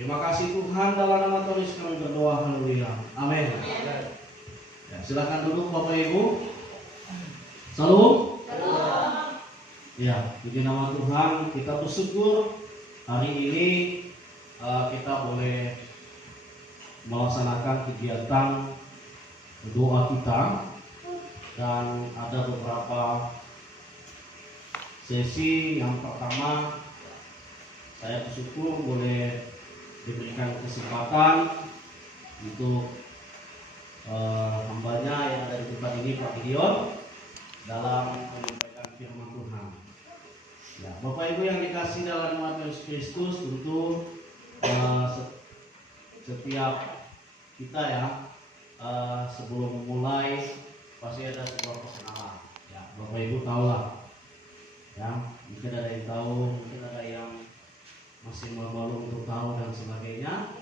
Terima kasih Tuhan, dalam nama Tuhan Yesus kami berdoa, haleluya. Amin. Ya, silakan duduk Bapak Ibu. Salam. Ya, puji nama Tuhan, kita bersyukur hari ini kita boleh melaksanakan kegiatan doa kita, dan ada beberapa sesi. Yang pertama, saya bersyukur boleh diberikan kesempatan untuk hambanya yang ada di tempat ini, Pak Gideon, dalam menyampaikan firman Tuhan. Ya, Bapak Ibu yang dikasih dalam nama Yesus Kristus, tentu setiap kita ya sebelum memulai pasti ada sebuah perkenalan. Ya, Bapak Ibu tahu lah. Ya, mungkin ada yang tahu, mungkin ada yang masih malu untuk tahu dan sebagainya.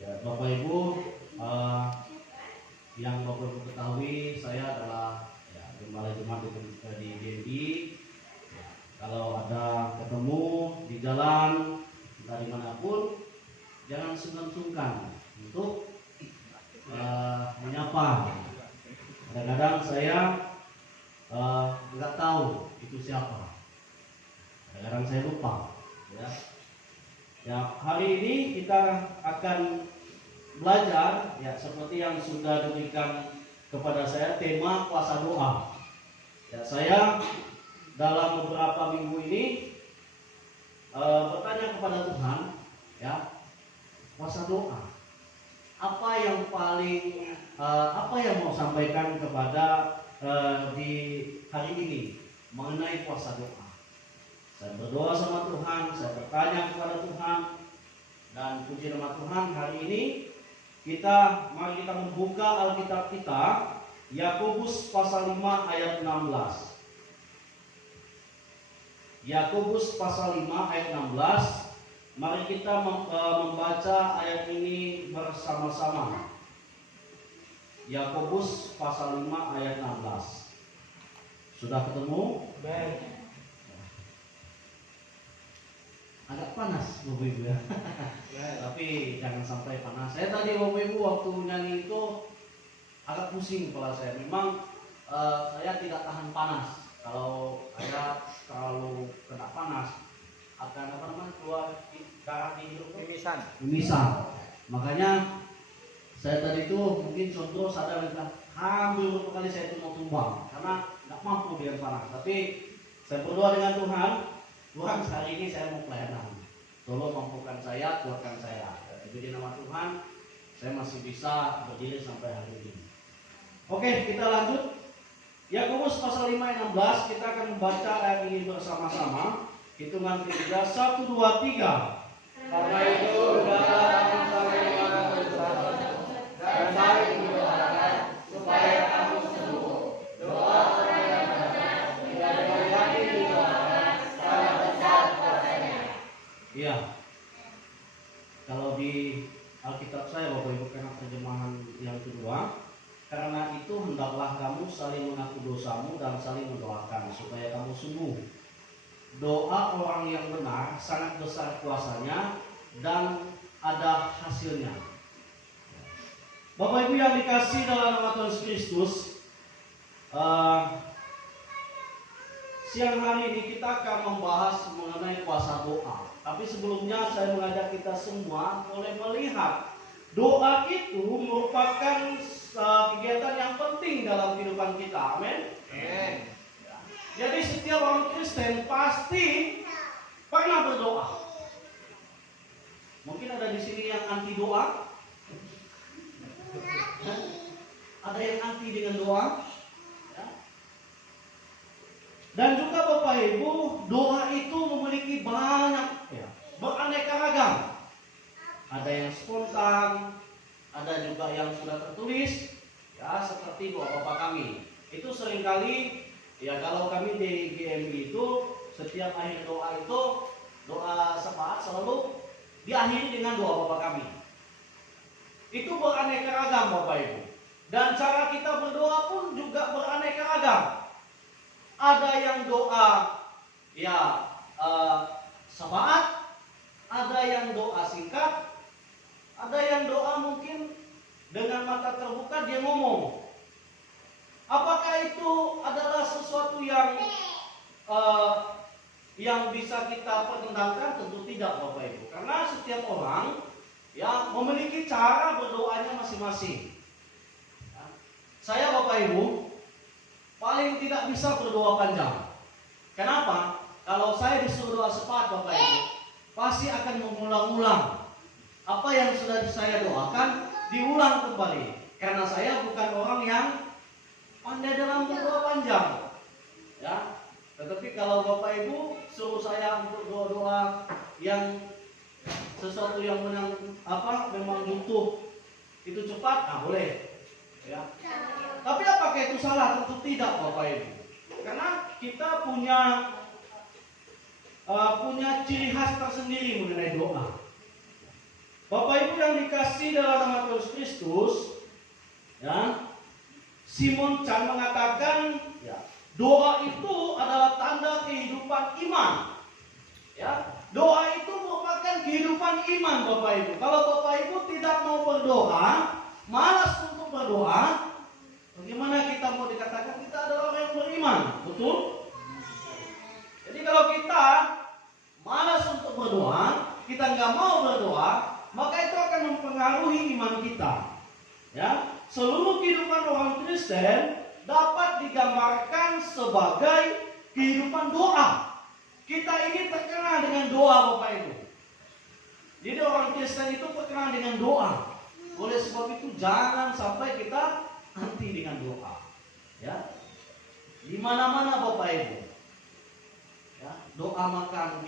Ya, Bapak Ibu, yang Bapak Ibu ketahui, saya adalah gembala jemaat di DND. Ya, kalau ada ketemu di jalan, entah dimanapun, jangan sungkan-sungkan untuk menyapa. Kadang-kadang saya nggak tahu itu siapa. Kadang-kadang saya lupa. Ya, hari ini kita akan belajar ya seperti yang sudah diberikan kepada saya, tema puasa doa. Ya, saya dalam beberapa minggu ini bertanya kepada Tuhan, ya, puasa doa. Apa yang mau sampaikan kepada di hari ini mengenai puasa doa? Saya berdoa sama Tuhan, saya bertanya kepada Tuhan, dan puji nama Tuhan, hari ini mari kita membuka Alkitab kita, Yakobus pasal 5 ayat 16. Yakobus pasal 5 ayat 16. Mari kita membaca ayat ini bersama-sama. Yakobus pasal 5 ayat 16. Sudah ketemu? Baik. Agak panas Bapak Ibu ya. Tapi jangan sampai panas. Saya tadi Bapak Ibu waktu nyanyi itu agak pusing kepala saya. Memang saya tidak tahan panas. Kalau saya kena panas akan keluar darah di hidung, mimisan. Makanya saya tadi itu mungkin contoh sadar dan hampir beberapa kali saya itu mau tumbang karena nggak mampu dengan panas. Tapi saya berdoa dengan Tuhan, hari ini saya mau pelayanan. Tolong mampukan saya, kuatkan saya. Di nama Tuhan, saya masih bisa berdiri sampai hari ini. Oke, kita lanjut. Yakobus pasal 5 ayat 16, kita akan membaca ayat ini bersama-sama. Hitungan 3, 1, 2, 3. Karena itu dalam sampai dan saling mendoakan supaya kamu sembuh. Doa orang yang benar tidak dilayani didoakan sama besar kuasanya. Iya. Kalau di Alkitab saya Bapak Ibu, karena terjemahan yang kedua, karena itu hendaklah kamu saling mengaku dosamu dan saling mendoakan supaya kamu sembuh. Doa orang yang benar sangat besar kuasanya dan ada hasilnya. Bapak Ibu yang dikasih dalam nama Tuhan Yesus Kristus, siang hari ini kita akan membahas mengenai puasa doa. Tapi sebelumnya saya mengajak kita semua boleh melihat doa itu merupakan kegiatan yang penting dalam kehidupan kita. Amin. Amin. Jadi setiap orang Kristen pasti pernah berdoa. Mungkin ada di sini yang anti doa. Ada yang anti dengan doa. Dan juga Bapak Ibu, doa itu memiliki banyak, beraneka ragam. Ada yang spontan, ada juga yang sudah tertulis, ya seperti doa Bapa kami. Itu seringkali, ya kalau kami di GMI itu setiap akhir doa itu, doa syafaat selalu diakhiri dengan doa Bapa kami. Itu beraneka ragam Bapak Ibu. Dan cara kita berdoa pun juga beraneka ragam. Ada yang doa syafaat, Ada yang doa singkat, ada yang doa mungkin dengan mata terbuka dia ngomong. Apakah itu adalah sesuatu yang bisa kita pertentangkan? Tentu tidak, Bapak Ibu. Karena setiap orang ya memiliki cara berdoanya masing-masing. Ya. Saya, Bapak Ibu, paling tidak bisa berdoa panjang. Kenapa? Kalau saya disuruh doa cepat, Bapak Ibu, pasti akan mengulang-ulang apa yang sudah saya doakan, diulang kembali. Karena saya bukan orang yang pandai dalam berdoa panjang, ya. Tetapi kalau Bapak Ibu suruh saya untuk doa-doa yang sesuatu yang memang butuh itu cepat, boleh, ya. Tapi apakah itu salah? Tentu tidak, Bapak Ibu. Karena kita punya ciri khas tersendiri mengenai doa. Bapak Ibu yang dikasih dalam nama Yesus Kristus, ya, Simon Chan mengatakan, ya, doa itu adalah tanda kehidupan iman. Ya, doa itu merupakan kehidupan iman, Bapak Ibu. Kalau Bapak Ibu tidak mau berdoa, malas untuk berdoa, bagaimana kita mau dikatakan kita adalah orang yang beriman? Betul? Jadi kalau kita malas untuk berdoa, kita nggak mau berdoa, maka itu akan mempengaruhi iman kita. Ya, seluruh kehidupan orang Kristen dapat digambarkan sebagai kehidupan doa. Kita ini terkenal dengan doa, Bapak Ibu. Jadi orang Kristen itu terkenal dengan doa. Oleh sebab itu jangan sampai kita anti dengan doa. Ya, di mana-mana Bapak Ibu. Ya, doa makan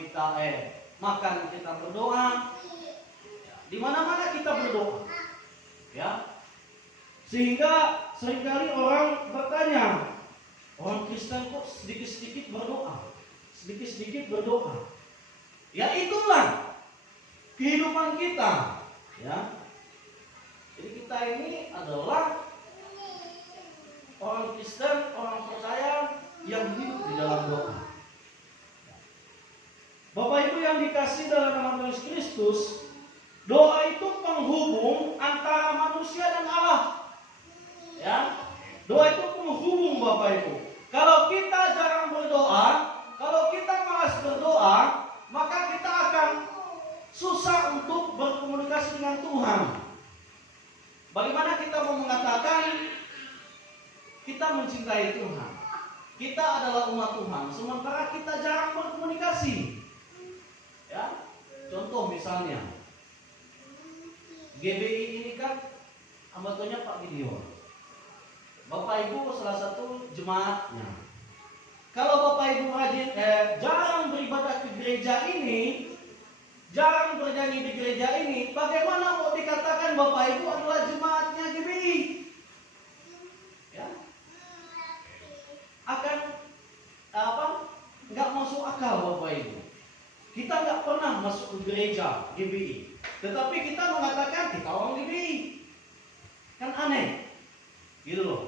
kita berdoa. Di mana-mana kita berdoa, ya. Sehingga seringkali orang bertanya, orang Kristen kok sedikit-sedikit berdoa, sedikit-sedikit berdoa. Ya itulah kehidupan kita, ya. Jadi kita ini adalah orang Kristen, orang percaya yang hidup di dalam doa. Bapak Ibu yang dikasih dalam nama Yesus Kristus, doa itu penghubung antara manusia dan Allah. Ya, doa itu penghubung, Bapak Ibu. Kalau kita jarang berdoa, kalau kita malas berdoa, maka kita akan susah untuk berkomunikasi dengan Tuhan. Bagaimana kita mau mengatakan kita mencintai Tuhan? Kita adalah umat Tuhan, sementara kita jarang berkomunikasi. Ya, contoh misalnya GBI ini kan anggotanya Pak Gideon. Bapak Ibu salah satu jemaatnya. Kalau Bapak Ibu jarang beribadah ke gereja ini, jarang bernyanyi di gereja ini, bagaimana mau dikatakan Bapak Ibu adalah jemaatnya GBI? Ya, akan nggak masuk akal, Bapak Ibu. Kita nggak pernah masuk ke gereja GBI, tetapi kita mengatakan kita orang GBI. Kan aneh, gitu loh.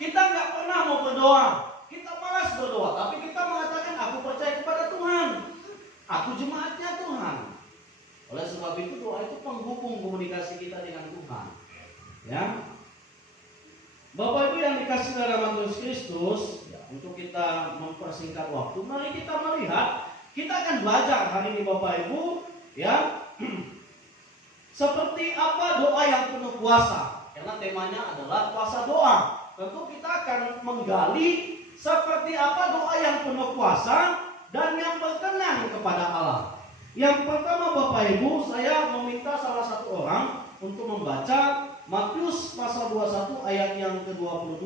Kita nggak pernah mau berdoa, kita malas berdoa, tapi kita mengatakan aku percaya kepada Tuhan, aku jemaatnya Tuhan. Oleh sebab itu doa itu penghubung komunikasi kita dengan Tuhan. Ya, Bapak Ibu yang dikasih dalam Yesus Kristus, ya, untuk kita mempersingkat waktu, mari kita melihat. Kita akan belajar hari ini Bapak Ibu, ya, seperti apa doa yang penuh kuasa. Karena temanya adalah kuasa doa. Tentu kita akan menggali seperti apa doa yang penuh kuasa dan yang berkenan kepada Allah. Yang pertama Bapak Ibu, saya meminta salah satu orang untuk membaca Matius pasal 21 ayat yang ke-22.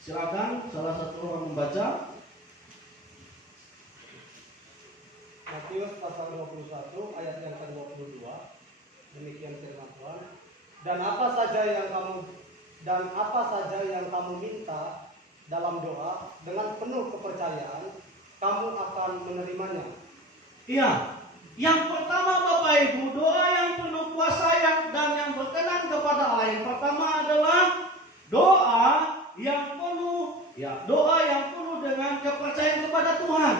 Silakan salah satu orang membaca. Matius pasal 21 ayat yang ke-22. Demikian firman Tuhan. Dan apa saja yang kamu minta dalam doa dengan penuh kepercayaan, kamu akan menerimanya. Iya. Yang pertama Bapak Ibu, doa yang penuh kuasa dan yang berkenan kepada Allah. Yang pertama adalah doa yang penuh, doa yang penuh dengan kepercayaan kepada Tuhan.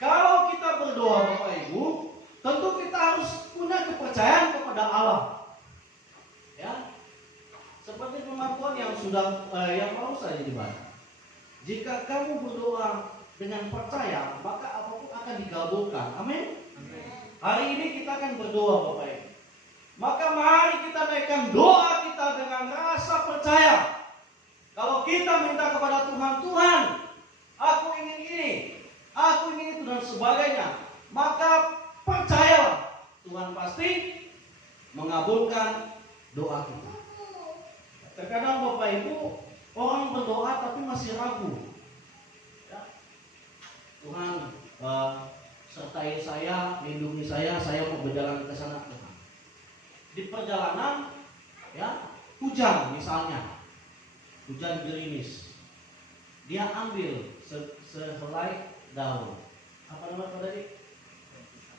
Kalau kita berdoa berdoa Bapak Ibu, tentu kita harus punya kepercayaan kepada Allah. Ya, seperti firman Tuhan yang yang baru saja dibaca. Jika kamu berdoa dengan percaya, maka apapun akan dikabulkan. Amin. Hari ini kita akan berdoa Bapak Ibu. Maka mari kita naikkan doa kita dengan rasa percaya. Kalau kita minta kepada Tuhan, Tuhan, aku ingin ini, aku ingin itu dan sebagainya, maka percayalah Tuhan pasti mengabulkan doa kita. Terkadang Bapak Ibu, orang berdoa tapi masih ragu. Ya. Tuhan, sertai saya, lindungi saya mau berjalan ke sana Tuhan. Di perjalanan, ya, hujan misalnya, hujan gerimis, dia ambil sehelai daun. Apa nama tadi?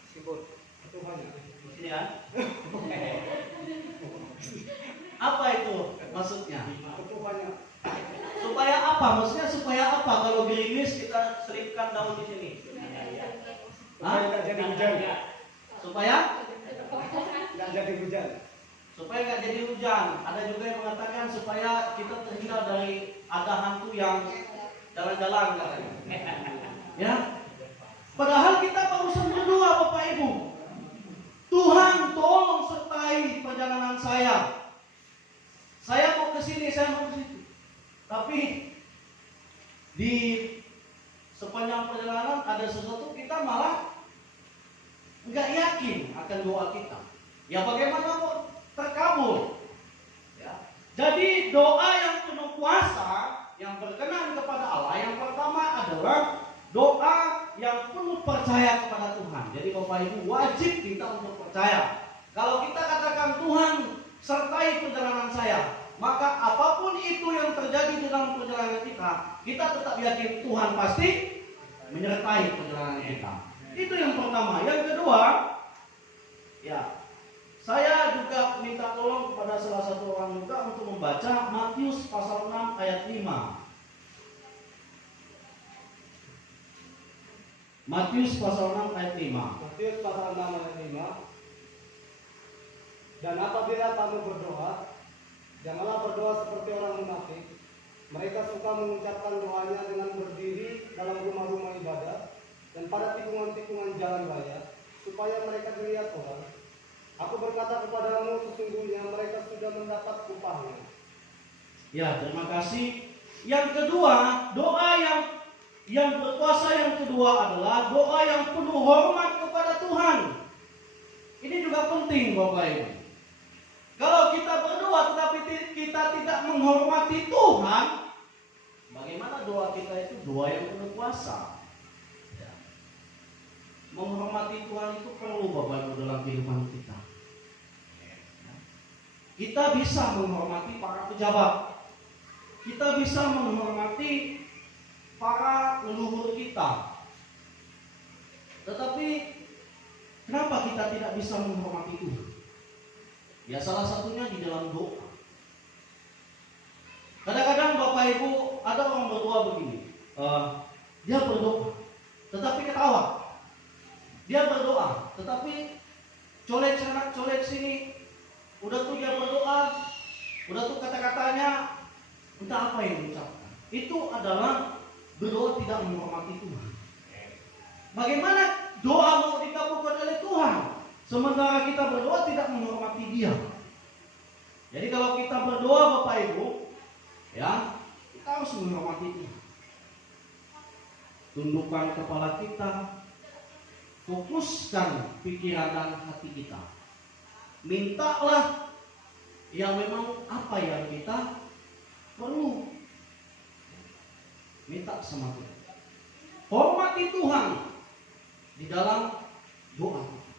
Sibut. Tuhan. Ini kan? Apa itu maksudnya? Tuhannya. Supaya apa? Maksudnya supaya apa? Kalau gerimis kita selipkan daun di sini. Supaya nggak jadi hujan. Supaya Nggak jadi hujan. supaya nggak jadi hujan. Ada juga yang mengatakan supaya kita terhindar dari ada hantu yang jalan-jalan katanya. Ya. Padahal kita barusan berdoa Bapak Ibu. Tuhan tolong sertai perjalanan saya. Saya mau ke sini, saya mau ke situ. Tapi di sepanjang perjalanan ada sesuatu kita malah nggak yakin akan doa kita. Ya bagaimana kok terkabul? Ya. Jadi doa yang penuh kuasa, yang berkenan kepada Allah, yang pertama adalah doa yang penuh percaya kepada Tuhan. Jadi Bapak Ibu wajib kita untuk percaya. Kalau kita katakan Tuhan sertai perjalanan saya, maka apapun itu yang terjadi di dalam perjalanan kita tetap yakin Tuhan pasti menyertai perjalanan kita. Itu yang pertama. Yang kedua, ya, saya juga minta tolong kepada salah satu orang juga untuk membaca Matius pasal 6 ayat 5. Matius pasal 6 ayat 5. Matius pasal 6 ayat 5. Dan apabila kamu berdoa, janganlah berdoa seperti orang munafik. Mereka suka mengucapkan doanya dengan berdiri dalam rumah-rumah ibadah dan pada tikungan-tikungan jalan raya, supaya mereka dilihat orang. Aku berkata kepadamu, sesungguhnya mereka sudah mendapat upahnya. Ya, terima kasih. Yang kedua, doa yang berkuasa yang kedua adalah doa yang penuh hormat kepada Tuhan. Ini juga penting Bapak Ibu. Kalau kita berdoa tetapi kita tidak menghormati Tuhan, bagaimana doa kita itu doa yang penuh kuasa? Ya. Menghormati Tuhan itu perlu Bapak Ibu dalam kehidupan kita. Kita bisa menghormati para pejabat. Kita bisa menghormati para leluhur kita. Tetapi kenapa kita tidak bisa menghormati Tuhan? Ya salah satunya di dalam doa. Kadang-kadang Bapak Ibu ada orang berdoa begini, dia berdoa, tetapi ketawa. Dia berdoa, tetapi colek sana, colek sini. Udah tuh dia berdoa, udah tuh kata-katanya entah apa yang diucapkan. Itu adalah berdoa tidak menghormati Tuhan. Bagaimana doa mau dikabulkan oleh Tuhan sementara kita berdoa tidak menghormati Dia? Jadi kalau kita berdoa Bapak Ibu, ya, kita harus menghormati Tuhan. Tundukkan kepala kita, fokuskan pikiran dan hati kita. Mintalah yang memang apa yang kita perlu. Minta sama Tuhan. Hormati Tuhan di dalam doa kita.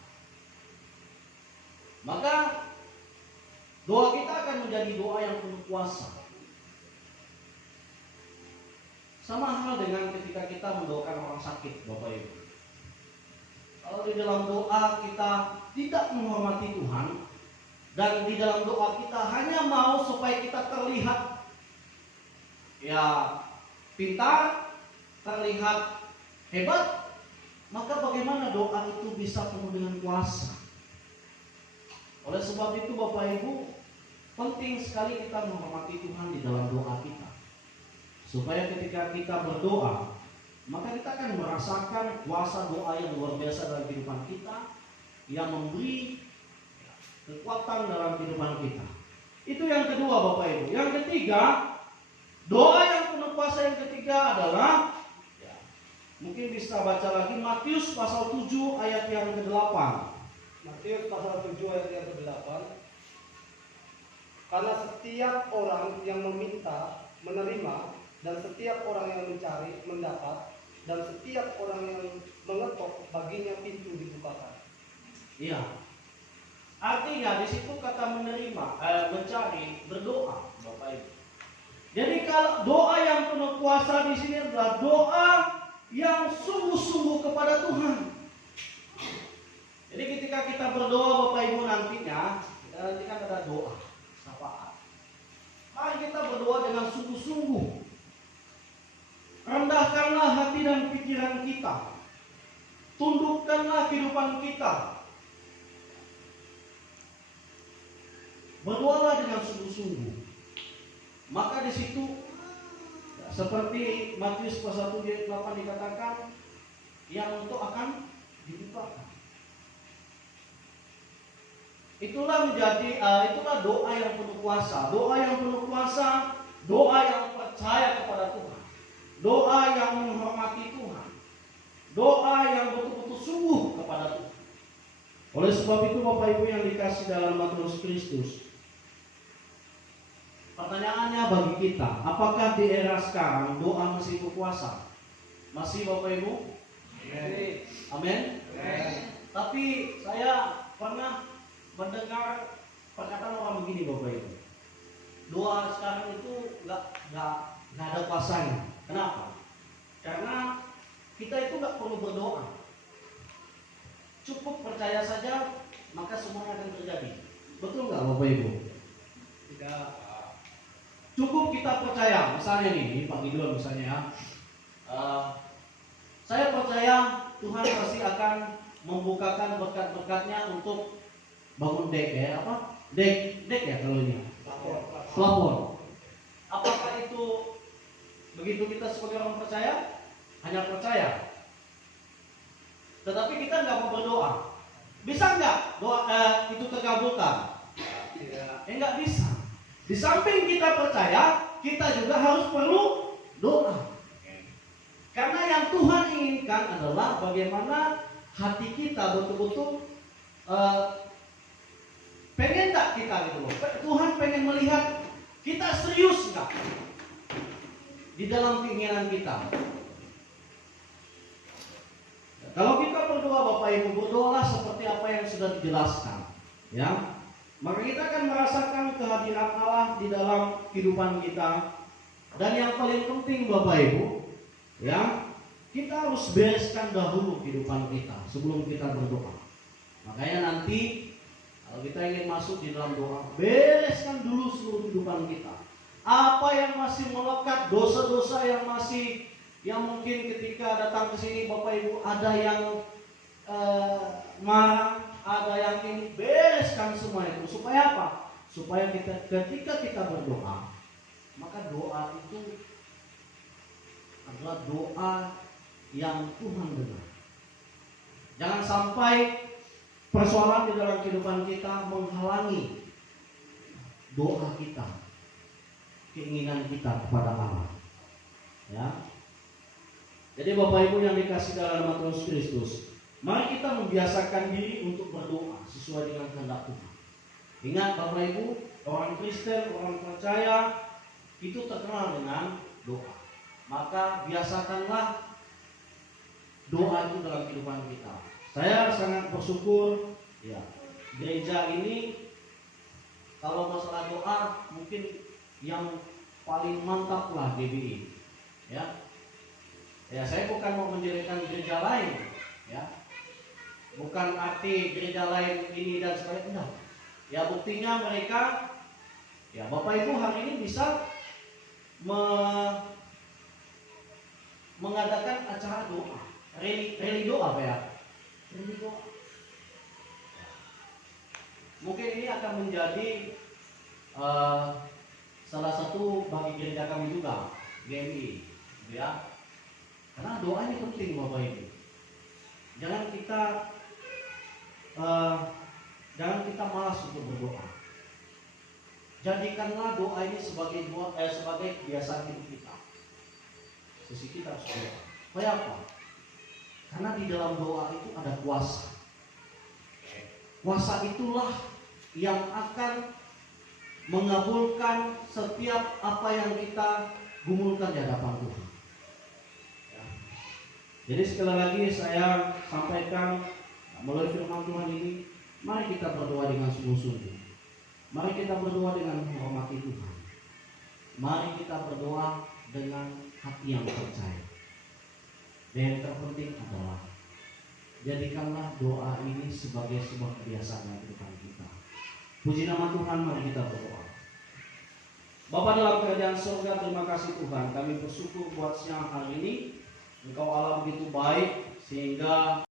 Maka doa kita akan menjadi doa yang penuh kuasa. Sama hal dengan ketika kita mendoakan orang sakit, Bapak Ibu. Kalau di dalam doa kita tidak menghormati Tuhan, dan di dalam doa kita hanya mau supaya kita terlihat ya pintar, terlihat hebat, maka bagaimana doa itu bisa penuh dengan kuasa? Oleh sebab itu Bapak Ibu, penting sekali kita menghormati Tuhan di dalam doa kita. Supaya ketika kita berdoa, maka kita akan merasakan kuasa doa yang luar biasa dalam kehidupan kita, yang memberi kekuatan dalam kehidupan kita. Itu yang kedua Bapak Ibu. Yang ketiga, doa yang penuh kuasa yang ketiga adalah, mungkin bisa baca lagi Matius pasal 7 ayat yang ke-8. Matius pasal 7 ayat yang ke-8. Karena setiap orang yang meminta menerima, dan setiap orang yang mencari mendapat, dan setiap orang yang mengetok baginya pintu dibukakan. Iya. Artinya di situ kata menerima, mencari, berdoa, Bapak Ibu. Jadi kalau doa yang penuh kuasa di sini adalah doa yang sungguh-sungguh kepada Tuhan. Jadi ketika kita berdoa Bapak Ibu nantinya, kita nantikan ada doa syafaat. Mari kita berdoa dengan sungguh-sungguh. Rendahkanlah hati dan pikiran kita. Tundukkanlah kehidupan kita. Berdoalah dengan sungguh-sungguh. Maka di situ seperti Matius pasal 7 ayat 8 dikatakan, yang untuk akan dibukakan. Itulah doa yang penuh kuasa. Doa yang penuh kuasa, doa yang percaya kepada Tuhan. Doa yang menghormati Tuhan. Doa yang betul-betul sungguh kepada Tuhan. Oleh sebab itu Bapak Ibu yang dikasih dalam nama Tuhan Kristus, pertanyaannya bagi kita, apakah di era sekarang doa masih berkuasa? Masih Bapak Ibu? Amin. Tapi saya pernah mendengar perkataan orang begini Bapak Ibu. Doa sekarang itu nggak ada kuasanya. Kenapa? Karena kita itu nggak perlu berdoa. Cukup percaya saja, maka semuanya akan terjadi. Betul nggak Bapak Ibu? Tidak. Cukup kita percaya, misalnya nih Pak Gideon misalnya ya, saya percaya Tuhan pasti akan membukakan berkat-berkatnya untuk bangun dek ya, dek ya kalau ini, pelapor. Apakah itu begitu kita sebagai orang percaya? Hanya percaya, tetapi kita nggak mau berdoa. Bisa nggak doa itu terkabulkan? Nggak bisa. Di samping kita percaya, kita juga harus perlu doa. Karena yang Tuhan inginkan adalah bagaimana hati kita betul-betul pengen tak kita gitu loh. Tuhan pengen melihat kita serius nggak di dalam keinginan kita. Kalau kita berdoa Bapak Ibu, berdoalah seperti apa yang sudah dijelaskan, ya. Maka kita akan merasakan kehadiran Allah di dalam kehidupan kita. Dan yang paling penting Bapak Ibu, ya, kita harus bereskan dahulu kehidupan kita sebelum kita berdoa. Makanya nanti kalau kita ingin masuk di dalam doa, bereskan dulu seluruh kehidupan kita. Apa yang masih melekat, dosa-dosa yang mungkin ketika datang ke sini Bapak Ibu ada yang marah, ada yang ini, bereskan semua itu. Supaya apa? Supaya ketika kita berdoa, maka doa itu adalah doa yang Tuhan dengar. Jangan sampai persoalan di dalam kehidupan kita menghalangi doa kita, keinginan kita kepada Allah. Ya. Jadi Bapak Ibu yang dikasih dalam nama Tuhan Kristus, mari kita membiasakan diri untuk berdoa sesuai dengan kehendak Tuhan. Ingat Bapak Ibu, orang Kristen, orang percaya itu terkenal dengan doa. Maka biasakanlah doa itu dalam kehidupan kita. Saya sangat bersyukur, ya, gereja ini kalau masalah doa mungkin yang paling mantap lah GBI. Ya, saya bukan mau menjadikan gereja lain, ya. Bukan arti gereja lain ini dan sebagainya. Ya, buktinya mereka, ya, Bapak Ibu hari ini bisa mengadakan acara doa. Reli doa apa ya? Reli doa. Mungkin ini akan menjadi salah satu bagi gereja kami juga, GMI, ya. Karena doa ini penting Bapak Ibu. Jangan kita malas untuk berdoa. Jadikanlah doa ini sebagai kebiasaan hidup kita. Sisi kita harus berdoa. Supaya apa? Karena di dalam doa itu ada kuasa. Kuasa itulah yang akan mengabulkan setiap apa yang kita gumulkan di hadapan Tuhan. Ya. Jadi sekali lagi saya sampaikan melalui firman Tuhan ini, mari kita berdoa dengan sungguh-sungguh. Mari kita berdoa dengan menghormati Tuhan. Mari kita berdoa dengan hati yang percaya. Dan yang terpenting adalah jadikanlah doa ini sebagai sebuah kebiasaan dalam kehidupan kita. Puji nama Tuhan, mari kita berdoa. Bapa dalam kerajaan surga, terima kasih Tuhan. Kami bersyukur buat siang hari ini. Engkau Allah begitu baik sehingga